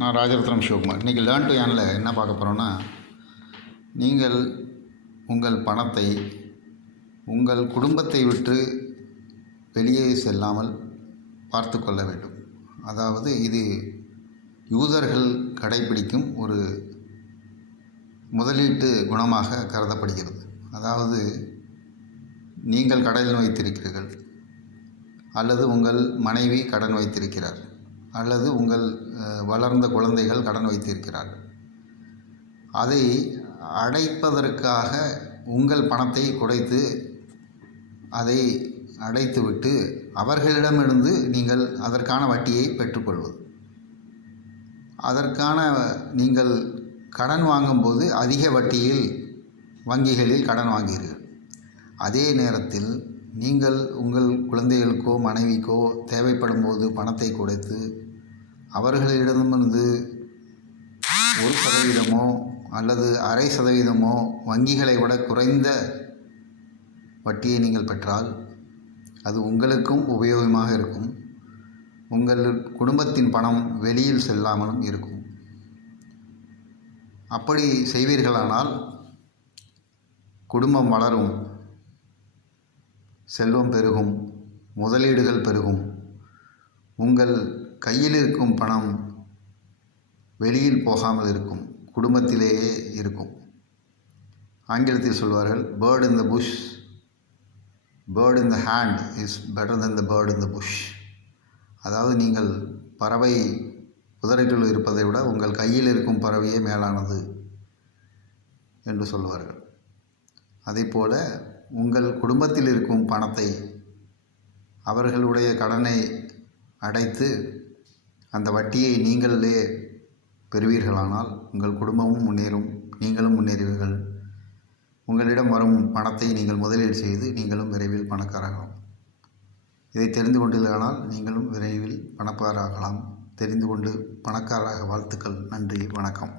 நான் ராஜரத்னம் சிவகுமார். இன்றைக்கி learn to ஏர்னில் என்ன பார்க்க போகிறோன்னா, நீங்கள் உங்கள் பணத்தை உங்கள் குடும்பத்தை விட்டு வெளியே செல்லாமல் பார்த்து கொள்ள வேண்டும். அதாவது இது யூசர்கள் கடைபிடிக்கும் ஒரு முதலீட்டு குணமாக கருதப்படுகிறது. அதாவது நீங்கள் கடன் வைத்திருக்கிறீர்கள், அல்லது உங்கள் மனைவி கடன் வைத்திருக்கிறார், அல்லது உங்கள் வளர்ந்த குழந்தைகள் கடன் வைத்திருக்கிறார்கள். அதை அடைப்பதற்காக உங்கள் பணத்தை குறைத்து அதை அடைத்துவிட்டு அவர்களிடமிருந்து நீங்கள் அதற்கான வட்டியை பெற்றுக்கொள்வது. அதற்கான நீங்கள் கடன் வாங்கும்போது அதிக வட்டியில் வங்கிகளில் கடன் வாங்குகிறீர்கள். அதே நேரத்தில் நீங்கள் உங்கள் குழந்தைகளுக்கோ மனைவிக்கோ தேவைப்படும் போது பணத்தை கொடுத்து அவர்களிடமிருந்து 1% அல்லது 0.5% வங்கிகளை விட குறைந்த வட்டியை நீங்கள் பெற்றால் அது உங்களுக்கும் உபயோகமாக இருக்கும். உங்கள் குடும்பத்தின் பணம் வெளியில் செல்லாமலும் இருக்கும். அப்படி செய்வீர்களானால் குடும்பம் வளரும், செல்வம் பெருகும், முதலீடுகள் பெருகும். உங்கள் கையில் இருக்கும் பணம் வெளியில் போகாமல் இருக்கும், குடும்பத்திலேயே இருக்கும். ஆங்கிலத்தில் சொல்வார்கள், bird in the bush, bird in the hand is better than the bird in the bush. அதாவது நீங்கள் பறவை புதருக்குள் இருப்பதை விட உங்கள் கையில் இருக்கும் பறவையே மேலானது என்று சொல்வார்கள். அதேபோல உங்கள் குடும்பத்தில் இருக்கும் பணத்தை அவர்களுடைய கடனை அடைத்து அந்த வட்டியை நீங்களே பெறுவீர்களானால் உங்கள் குடும்பமும் முன்னேறும், நீங்களும் முன்னேறுவீர்கள். உங்களிடம் வரும் பணத்தை நீங்கள் முதலீடு செய்து நீங்களும் விரைவில் பணக்காரராகலாம். இதை தெரிந்து கொண்டீர்களானால் நீங்களும் விரைவில் பணக்காரராகலாம். தெரிந்து கொண்டு பணக்காரராக வாழ்த்துக்கள். நன்றி, வணக்கம்.